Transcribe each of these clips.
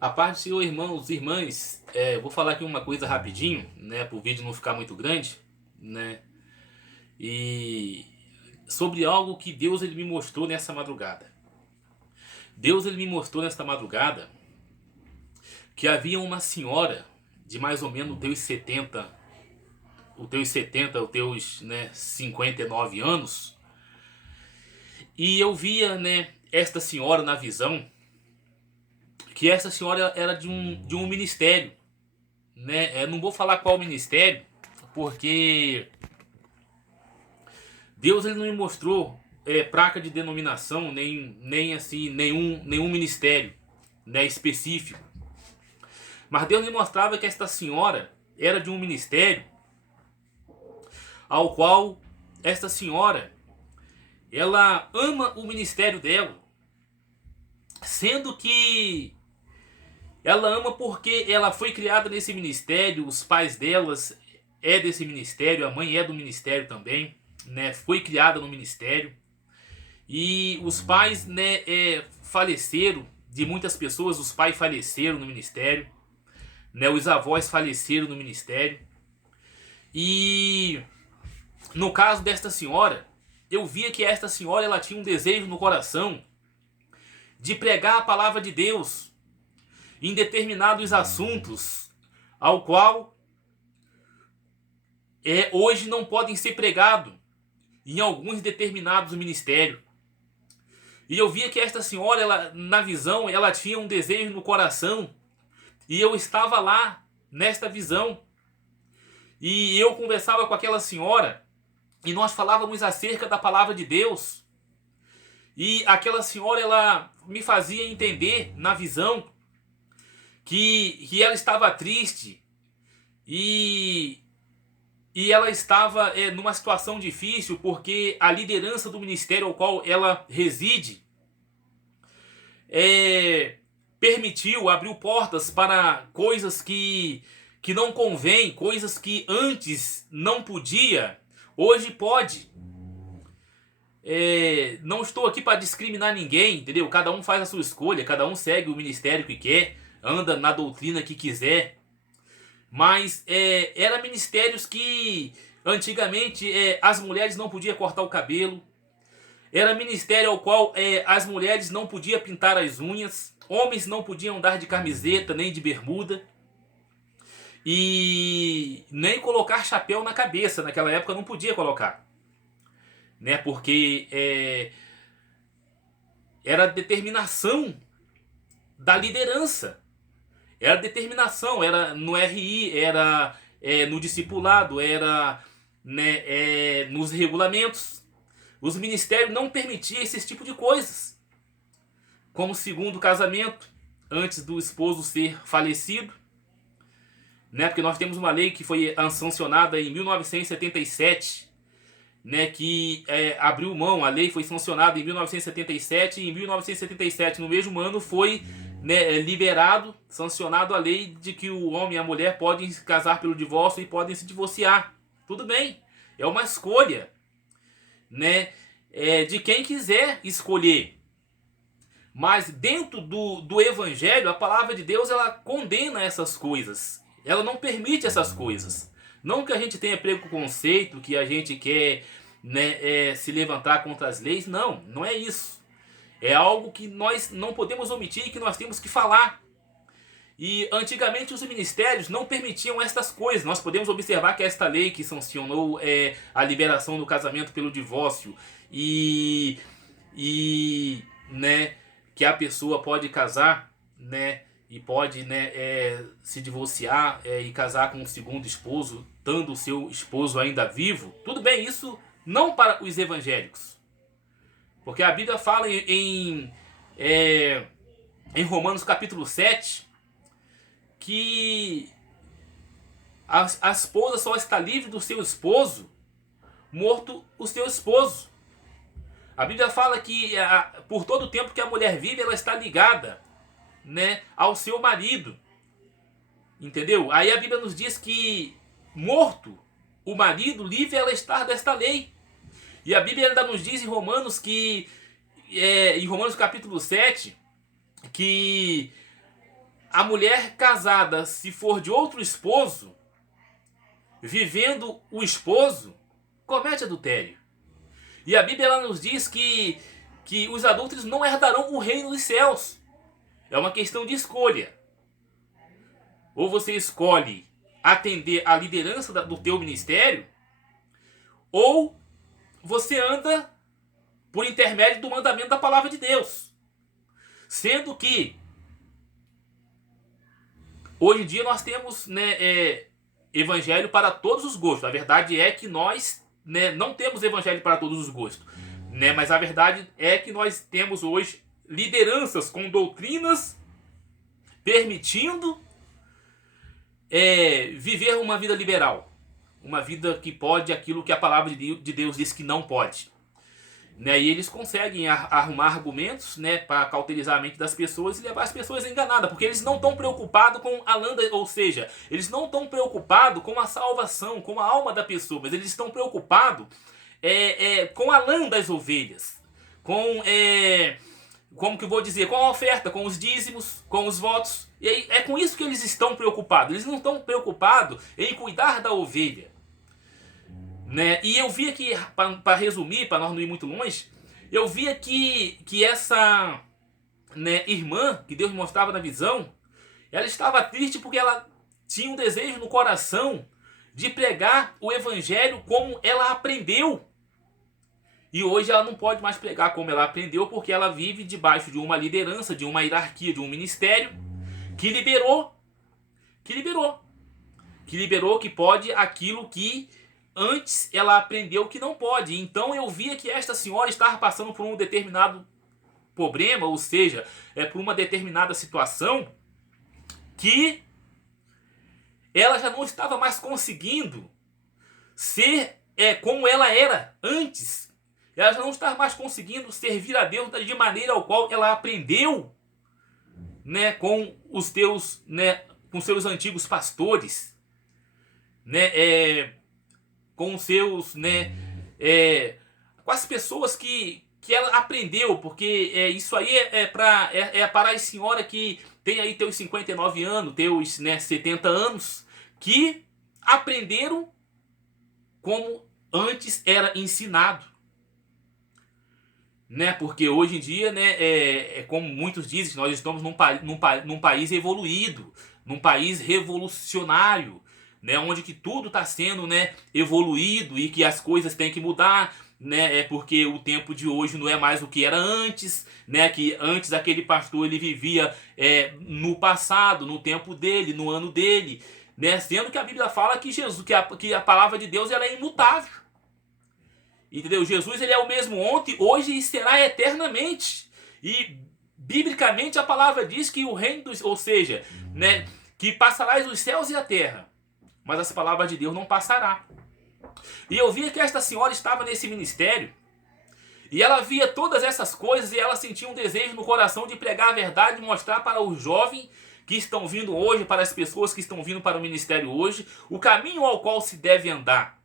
A paz do Senhor, irmãos e irmãs, eu vou falar aqui uma coisa rapidinho, né, para o vídeo não ficar muito grande, né, e sobre algo que Deus ele me mostrou nessa madrugada. Deus ele me mostrou nessa madrugada que havia uma senhora de mais ou menos os teus, né, 59 anos, e eu via, né, esta senhora na visão, que essa senhora era de um ministério, né, não vou falar qual ministério, porque Deus ele não me mostrou placa de denominação, nem assim, nenhum ministério, né, específico. Mas Deus me mostrava que esta senhora era de um ministério ao qual esta senhora ela ama o ministério dela, sendo que ela ama porque ela foi criada nesse ministério, os pais delas é desse ministério, a mãe é do ministério também, né? Foi criada no ministério. E os pais, né, faleceram, de muitas pessoas, os pais faleceram no ministério, né, os avós faleceram no ministério. E no caso desta senhora, eu via que esta senhora ela tinha um desejo no coração de pregar a palavra de Deus em determinados assuntos, ao qual hoje não podem ser pregados em alguns determinados ministérios. E eu via que esta senhora, ela, na visão, ela tinha um desejo no coração. E eu estava lá, nesta visão. E eu conversava com aquela senhora. E nós falávamos acerca da palavra de Deus. E aquela senhora, ela me fazia entender, na visão, que ela estava triste. E ela estava numa situação difícil, porque a liderança do ministério ao qual ela reside permitiu, abriu portas para coisas que não convém, coisas que antes não podia, hoje pode. Não estou aqui para discriminar ninguém, entendeu? Cada um faz a sua escolha, cada um segue o ministério que quer, anda na doutrina que quiser. Mas eram ministérios que antigamente as mulheres não podiam cortar o cabelo. Era ministério ao qual as mulheres não podiam pintar as unhas. Homens não podiam andar de camiseta nem de bermuda. E nem colocar chapéu na cabeça. Naquela época não podia colocar, né? Porque era a determinação da liderança. Era determinação, era no RI, era no discipulado, era, né, nos regulamentos. Os ministérios não permitiam esse tipo de coisas. Como segundo casamento, antes do esposo ser falecido. Né, porque nós temos uma lei que foi sancionada em 1977, né, que abriu mão, a lei foi sancionada em 1977 e em 1977, no mesmo ano, foi, né, liberado, sancionado a lei de que o homem e a mulher podem se casar pelo divórcio e podem se divorciar. Tudo bem, é uma escolha, né, de quem quiser escolher. Mas dentro do evangelho, a palavra de Deus ela condena essas coisas. Ela não permite essas coisas. Não que a gente tenha preconceito, que a gente quer, né, se levantar contra as leis. Não, não é isso. É algo que nós não podemos omitir e que nós temos que falar. E antigamente os ministérios não permitiam estas coisas. Nós podemos observar que esta lei que sancionou a liberação do casamento pelo divórcio né, que a pessoa pode casar, né, e pode, né, se divorciar e casar com um segundo esposo, estando o seu esposo ainda vivo. Tudo bem, isso não para os evangélicos. Porque a Bíblia fala em Romanos capítulo 7 que a esposa só está livre do seu esposo morto o seu esposo. A Bíblia fala que por todo o tempo que a mulher vive, ela está ligada, né, ao seu marido. Entendeu? Aí a Bíblia nos diz que morto o marido, livre ela está desta lei. E a Bíblia ainda nos diz em Romanos que em Romanos capítulo 7 que a mulher casada, se for de outro esposo, vivendo o esposo, comete adultério. E a Bíblia ela nos diz que os adúlteros não herdarão o reino dos céus. É uma questão de escolha. Ou você escolhe atender à liderança do teu ministério, ou você anda por intermédio do mandamento da palavra de Deus. Sendo que hoje em dia nós temos, né, evangelho para todos os gostos. A verdade é que nós, né, não temos evangelho para todos os gostos, né, mas a verdade é que nós temos hoje lideranças com doutrinas permitindo viver uma vida liberal. Uma vida que pode aquilo que a palavra de Deus diz que não pode. Né? E eles conseguem arrumar argumentos, né, para cauterizar a mente das pessoas e levar as pessoas enganadas, porque eles não estão preocupados com a lã, ou seja, eles não estão preocupados com a salvação, com a alma da pessoa, mas eles estão preocupados com a lã das ovelhas, como que eu vou dizer, com a oferta, com os dízimos, com os votos. E aí, é com isso que eles estão preocupados. Eles não estão preocupados em cuidar da ovelha. Né? E eu via que, para resumir, para nós não ir muito longe, eu via que essa, né, irmã que Deus me mostrava na visão, ela estava triste porque ela tinha um desejo no coração de pregar o evangelho como ela aprendeu. E hoje ela não pode mais pregar como ela aprendeu, porque ela vive debaixo de uma liderança, de uma hierarquia, de um ministério que liberou que pode aquilo que antes ela aprendeu que não pode. Então eu via que esta senhora estava passando por um determinado problema, ou seja, por uma determinada situação que ela já não estava mais conseguindo ser como ela era antes. Ela já não estava mais conseguindo servir a Deus de maneira ao qual ela aprendeu, né, com os teus, né, com seus antigos pastores, né, com os seus, né, com as pessoas que ela aprendeu, porque isso aí para a senhora que tem aí teus 59 anos, teus, né, 70 anos, que aprenderam como antes era ensinado. Né? Porque hoje em dia, né, como muitos dizem, nós estamos num país evoluído, num país revolucionário, né, onde que tudo está sendo, né, evoluído e que as coisas têm que mudar, né, porque o tempo de hoje não é mais o que era antes, né, que antes aquele pastor ele vivia no passado, no tempo dele, no ano dele, né, sendo que a Bíblia fala que Jesus, que a palavra de Deus ela é imutável. Entendeu? Jesus ele é o mesmo ontem, hoje e será eternamente. E biblicamente a palavra diz que o reino dos, ou seja, né, que passarás os céus e a terra, mas essa palavra de Deus não passará. E eu via que esta senhora estava nesse ministério e ela via todas essas coisas e ela sentia um desejo no coração de pregar a verdade e mostrar para os jovens que estão vindo hoje, para as pessoas que estão vindo para o ministério hoje, o caminho ao qual se deve andar.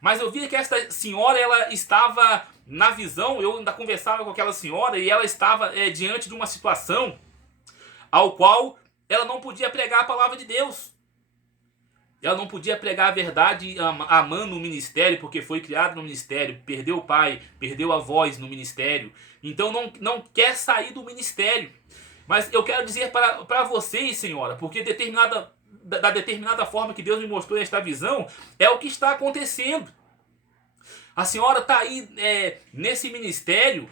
Mas eu via que esta senhora, ela estava na visão, eu ainda conversava com aquela senhora e ela estava diante de uma situação ao qual ela não podia pregar a palavra de Deus. Ela não podia pregar a verdade amando o ministério, porque foi criada no ministério, perdeu o pai, perdeu a voz no ministério. Então não quer sair do ministério. Mas eu quero dizer para vocês, senhora, porque da determinada forma que Deus me mostrou esta visão, é o que está acontecendo. A senhora está aí nesse ministério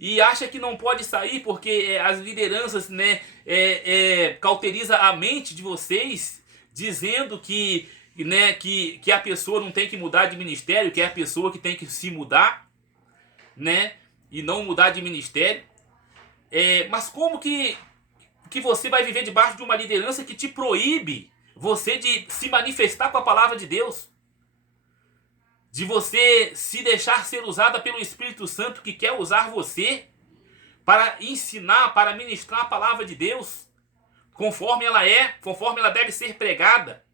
e acha que não pode sair porque as lideranças, né, cauteriza a mente de vocês, dizendo que a pessoa não tem que mudar de ministério, que é a pessoa que tem que se mudar, né, e não mudar de ministério. Mas como que você vai viver debaixo de uma liderança que te proíbe você de se manifestar com a palavra de Deus? De você se deixar ser usada pelo Espírito Santo que quer usar você para ensinar, para ministrar a palavra de Deus, conforme ela deve ser pregada.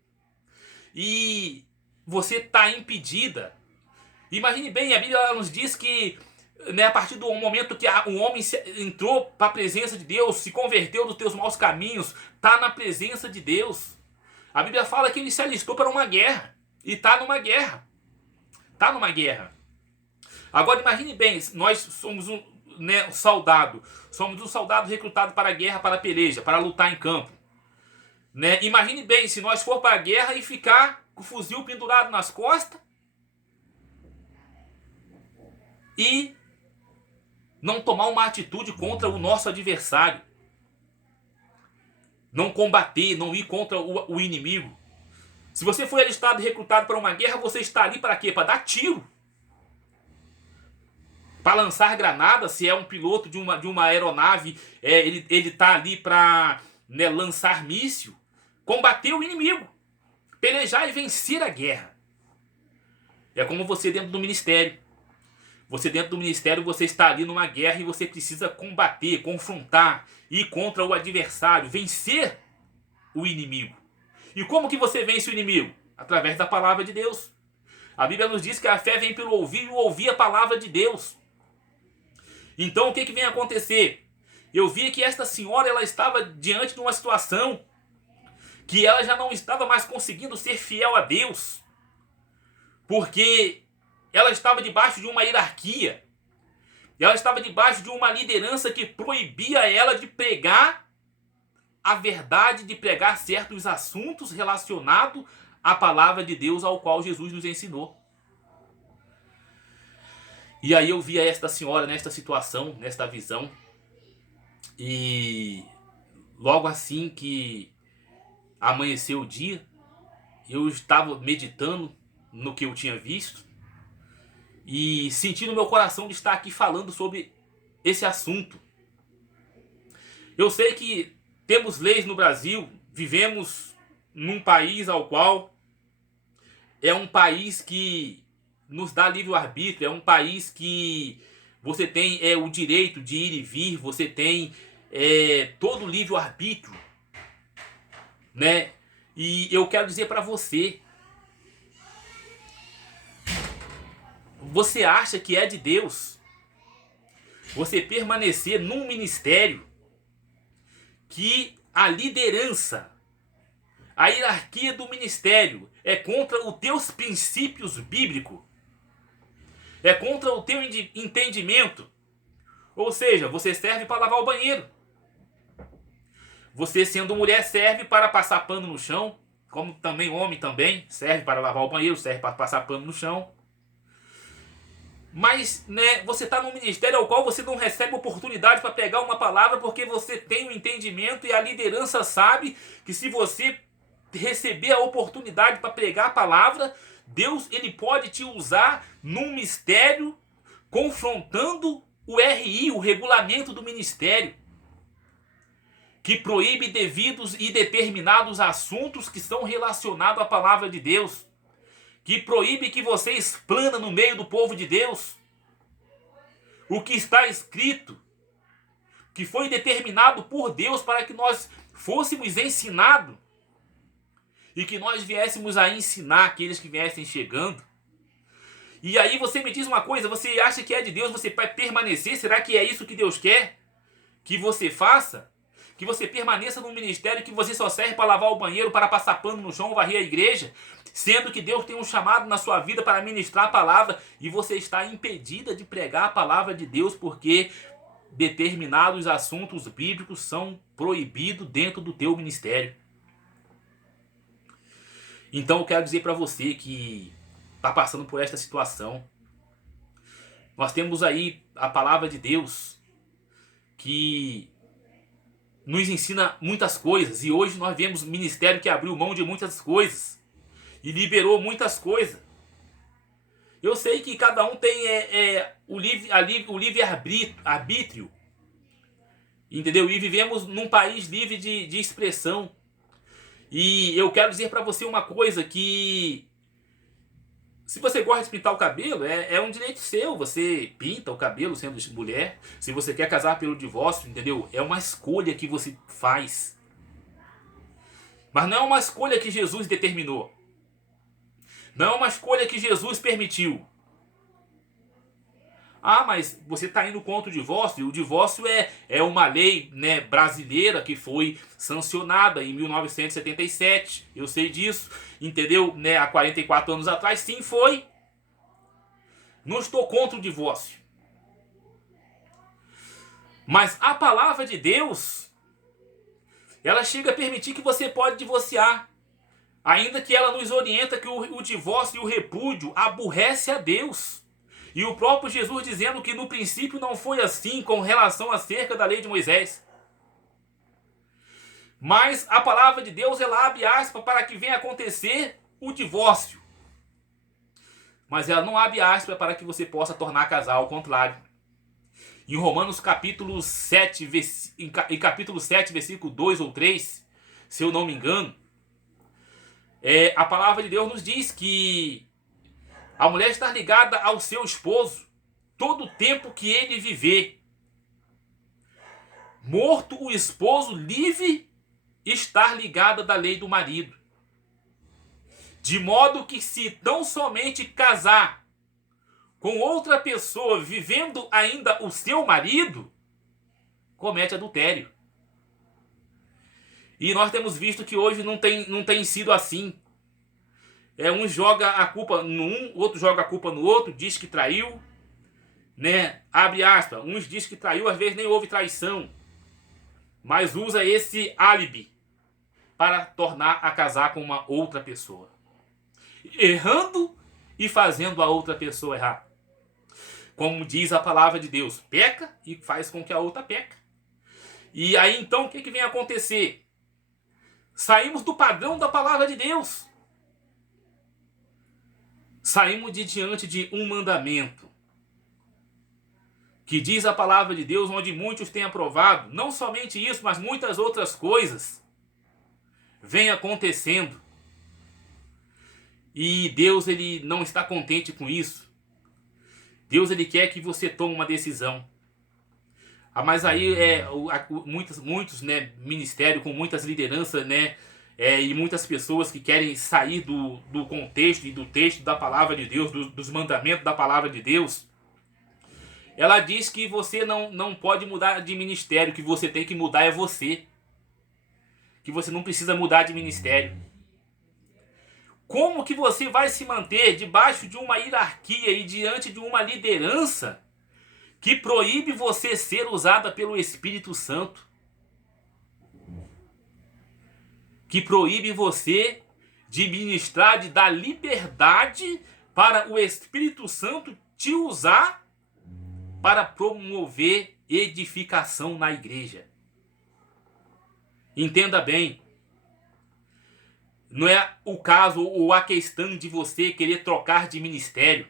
E você está impedida. Imagine bem, a Bíblia nos diz que né, a partir do momento que o homem entrou para a presença de Deus, se converteu dos teus maus caminhos, está na presença de Deus. A Bíblia fala que ele se alistou para uma guerra. E está numa guerra. Está numa guerra. Agora imagine bem, nós somos um, né, soldado. Somos um soldado recrutado para a guerra, para a peleja, para lutar em campo. Né? Imagine bem se nós for para a guerra e ficar com o fuzil pendurado nas costas e não tomar uma atitude contra o nosso adversário. Não combater, não ir contra o inimigo. Se você foi alistado e recrutado para uma guerra, você está ali para quê? Para dar tiro. Para lançar granada, se é um piloto de uma aeronave, ele está ali para, né, lançar míssil. Combater o inimigo. Pelejar e vencer a guerra. É como você dentro do ministério. Você dentro do ministério, você está ali numa guerra e você precisa combater, confrontar, ir contra o adversário, vencer o inimigo. E como que você vence o inimigo? Através da palavra de Deus. A Bíblia nos diz que a fé vem pelo ouvir e o ouvir a palavra de Deus. Então o que vem acontecer? Eu vi que esta senhora, ela estava diante de uma situação que ela já não estava mais conseguindo ser fiel a Deus. Porque ela estava debaixo de uma hierarquia. Ela estava debaixo de uma liderança que proibia ela de pregar a verdade, de pregar certos assuntos relacionados à palavra de Deus, ao qual Jesus nos ensinou. E aí eu via esta senhora nesta situação, nesta visão. E logo assim que amanheceu o dia, eu estava meditando no que eu tinha visto e senti no meu coração de estar aqui falando sobre esse assunto. Eu sei que temos leis no Brasil, vivemos num país ao qual é um país que nos dá livre-arbítrio, é um país que você tem o direito de ir e vir, você tem todo o livre-arbítrio, né? E eu quero dizer para você, você acha que é de Deus você permanecer num ministério que a liderança, a hierarquia do ministério é contra os teus princípios bíblicos, é contra o teu entendimento? Ou seja, você serve para lavar o banheiro. Você, sendo mulher, serve para passar pano no chão, como também homem também serve para lavar o banheiro, serve para passar pano no chão. Mas, né, você está num ministério ao qual você não recebe oportunidade para pegar uma palavra porque você tem um entendimento e a liderança sabe que se você receber a oportunidade para pregar a palavra, Deus, ele pode te usar num mistério confrontando o RI, o regulamento do ministério, que proíbe devidos e determinados assuntos que são relacionados à palavra de Deus, que proíbe que você explana no meio do povo de Deus o que está escrito, que foi determinado por Deus para que nós fôssemos ensinados e que nós viéssemos a ensinar aqueles que viessem chegando. E aí você me diz uma coisa, você acha que é de Deus, você vai permanecer? Será que é isso que Deus quer que você faça? Que você permaneça num ministério que você só serve para lavar o banheiro, para passar pano no chão, varrer a igreja, sendo que Deus tem um chamado na sua vida para ministrar a palavra e você está impedida de pregar a palavra de Deus porque determinados assuntos bíblicos são proibidos dentro do teu ministério. Então eu quero dizer para você que está passando por esta situação. Nós temos aí a palavra de Deus que nos ensina muitas coisas. E hoje nós vemos ministério que abriu mão de muitas coisas e liberou muitas coisas. Eu sei que cada um tem o livre-arbítrio. Entendeu? E vivemos num país livre de expressão. E eu quero dizer para você uma coisa, que se você gosta de pintar o cabelo, é um direito seu. Você pinta o cabelo sendo mulher. Se você quer casar pelo divórcio, entendeu? É uma escolha que você faz. Mas não é uma escolha que Jesus determinou. Não é uma escolha que Jesus permitiu. Ah, mas você está indo contra o divórcio? O divórcio é uma lei, né, brasileira que foi sancionada em 1977. Eu sei disso, entendeu? Né, há 44 anos atrás, sim, foi. Não estou contra o divórcio. Mas a palavra de Deus, ela chega a permitir que você pode divorciar. Ainda que ela nos orienta que o divórcio e o repúdio aborrece a Deus. E o próprio Jesus dizendo que no princípio não foi assim com relação acerca da lei de Moisés. Mas a palavra de Deus, ela abre aspas para que venha acontecer o divórcio. Mas ela não abre aspas para que você possa tornar casal, ao contrário. Em Romanos capítulo 7, versículo 2 ou 3, se eu não me engano, a palavra de Deus nos diz que a mulher está ligada ao seu esposo todo o tempo que ele viver. Morto o esposo, livre estar ligada da lei do marido. De modo que se tão somente casar com outra pessoa vivendo ainda o seu marido, comete adultério. E nós temos visto que hoje não tem sido assim. Um joga a culpa num, outro joga a culpa no outro, diz que traiu, né? Abre aspas, uns diz que traiu, às vezes nem houve traição, mas usa esse álibi para tornar a casar com uma outra pessoa, errando e fazendo a outra pessoa errar. Como diz a palavra de Deus, peca e faz com que a outra peca. E aí então o que vem acontecer? Saímos do padrão da palavra de Deus. Saímos de diante de um mandamento que diz a palavra de Deus, onde muitos têm aprovado, não somente isso, mas muitas outras coisas vem acontecendo. E Deus, ele não está contente com isso. Deus, ele quer que você tome uma decisão. Mas aí muitos né, ministérios com muitas lideranças, né, e muitas pessoas que querem sair do contexto e do texto da palavra de Deus, dos mandamentos da palavra de Deus. Ela diz que você não pode mudar de ministério, que você tem que mudar é você. Que você não precisa mudar de ministério. Como que você vai se manter debaixo de uma hierarquia e diante de uma liderança que proíbe você ser usada pelo Espírito Santo? Que proíbe você de ministrar, de dar liberdade para o Espírito Santo te usar para promover edificação na igreja. Entenda bem. Não é o caso ou a questão de você querer trocar de ministério.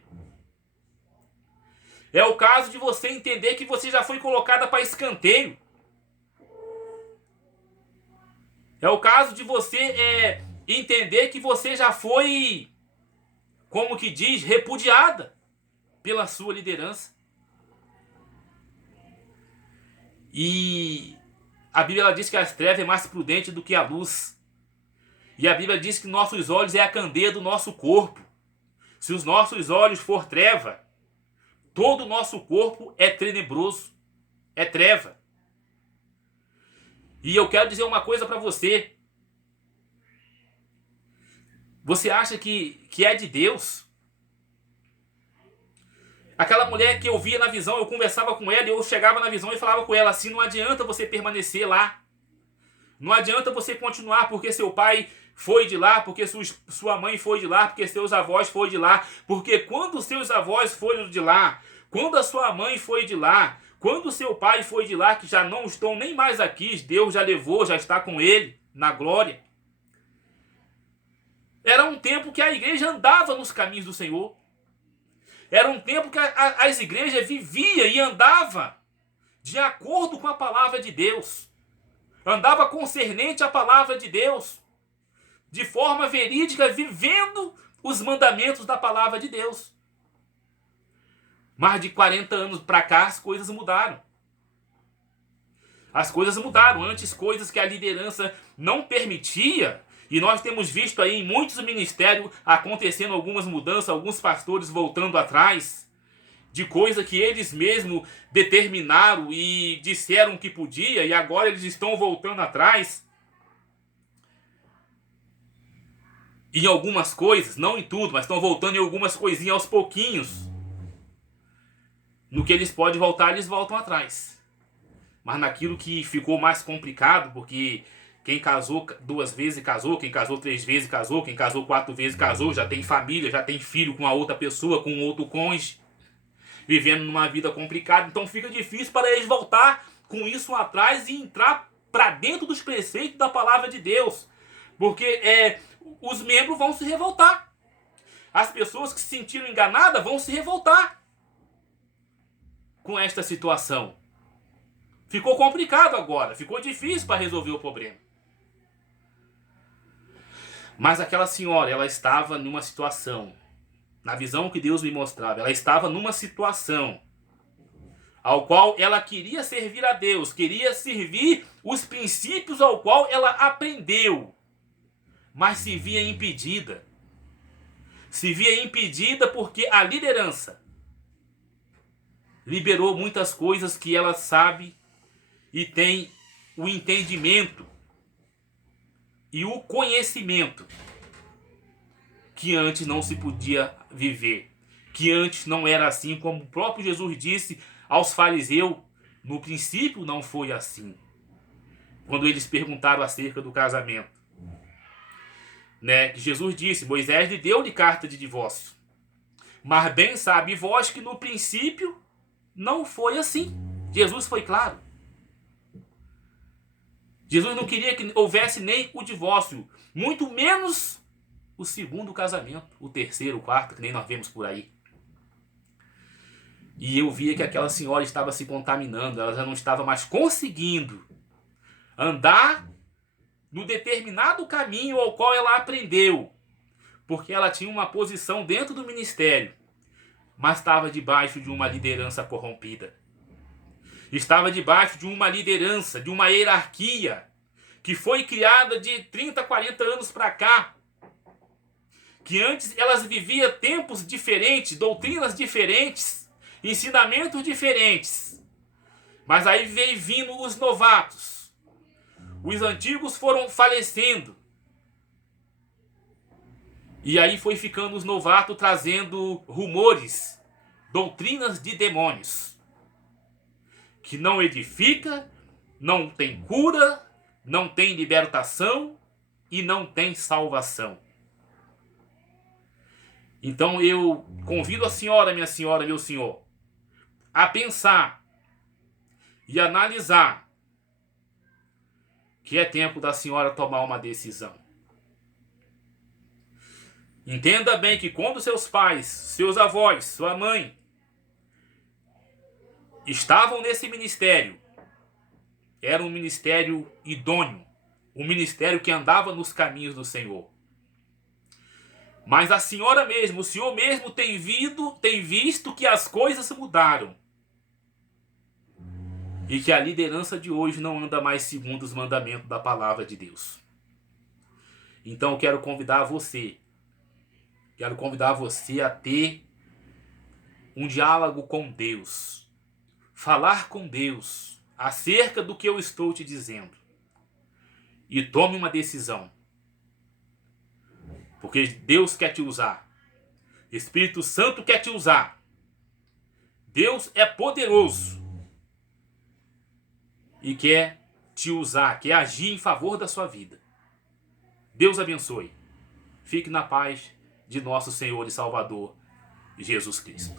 É o caso de você entender que você já foi colocada para escanteio. É o caso de você entender que você já foi, como que diz, repudiada pela sua liderança. E a Bíblia ela diz que as trevas é mais prudente do que a luz. E a Bíblia diz que nossos olhos é a candeia do nosso corpo. Se os nossos olhos for treva, todo o nosso corpo é tenebroso, é treva. E eu quero dizer uma coisa para você. Você acha que é de Deus? Aquela mulher que eu via na visão, eu conversava com ela, eu chegava na visão e falava com ela assim, não adianta você permanecer lá. Não adianta você continuar porque seu pai foi de lá, porque sua mãe foi de lá, porque seus avós foram de lá. Porque quando seus avós foram de lá, quando a sua mãe foi de lá, quando seu pai foi de lá, que já não estão nem mais aqui, Deus já levou, já está com ele na glória. Era um tempo que a igreja andava nos caminhos do Senhor. Era um tempo que as igrejas viviam e andavam de acordo com a palavra de Deus. Andava concernente à palavra de Deus. De forma verídica, vivendo os mandamentos da palavra de Deus. Mas de 40 anos para cá, as coisas mudaram. As coisas mudaram. Antes, coisas que a liderança não permitia. E nós temos visto aí em muitos ministérios acontecendo algumas mudanças, alguns pastores voltando atrás. de coisa que eles mesmos determinaram e disseram que podia, e agora eles estão voltando atrás em algumas coisas, não em tudo, mas estão voltando em algumas coisinhas aos pouquinhos. No que eles podem voltar, eles voltam atrás. Mas naquilo que ficou mais complicado, porque quem casou 2 vezes casou, quem casou 3 vezes casou, quem casou 4 vezes casou, já tem família, já tem filho com a outra pessoa, com outro cônjuge, vivendo numa vida complicada. Então fica difícil para eles voltar com isso atrás e entrar para dentro dos preceitos da palavra de Deus. Porque os membros vão se revoltar. As pessoas que se sentiram enganadas vão se revoltar com esta situação. Ficou complicado agora, ficou difícil para resolver o problema. Mas aquela senhora, ela estava numa situação, na visão que Deus me mostrava, ela estava numa situação ao qual ela queria servir a Deus, queria servir os princípios ao qual ela aprendeu, mas se via impedida. Se via impedida porque a liderança liberou muitas coisas que ela sabe e tem o entendimento e o conhecimento que antes não se podia viver, que antes não era assim, como o próprio Jesus disse aos fariseus, no princípio não foi assim. Quando eles perguntaram acerca do casamento, que Jesus disse, Moisés lhe deu-lhe carta de divórcio, mas bem sabe vós que no princípio não foi assim. Jesus foi claro. Jesus não queria que houvesse nem o divórcio, muito menos o segundo casamento, o terceiro, o quarto, que nem nós vemos por aí. E eu via que aquela senhora estava se contaminando, ela já não estava mais conseguindo andar no determinado caminho ao qual ela aprendeu, porque ela tinha uma posição dentro do ministério, mas estava debaixo de uma liderança corrompida. Estava debaixo de uma liderança, de uma hierarquia que foi criada de 30, 40 anos para cá, que antes elas viviam tempos diferentes, doutrinas diferentes, ensinamentos diferentes, mas aí veio vindo os novatos, os antigos foram falecendo, e aí foi ficando os novatos trazendo rumores, doutrinas de demônios, que não edifica, não tem cura, não tem libertação e não tem salvação. Então eu convido a senhora, minha senhora, meu senhor, a pensar e analisar que é tempo da senhora tomar uma decisão. Entenda bem que quando seus pais, seus avós, sua mãe estavam nesse ministério, era um ministério idôneo, um ministério que andava nos caminhos do Senhor. Mas a senhora mesmo, o senhor mesmo tem visto que as coisas mudaram. E que a liderança de hoje não anda mais segundo os mandamentos da palavra de Deus. Então eu quero convidar você a ter um diálogo com Deus. Falar com Deus acerca do que eu estou te dizendo. E tome uma decisão. Porque Deus quer te usar. Espírito Santo quer te usar. Deus é poderoso. E quer te usar, quer agir em favor da sua vida. Deus abençoe. Fique na paz de nosso Senhor e Salvador, Jesus Cristo.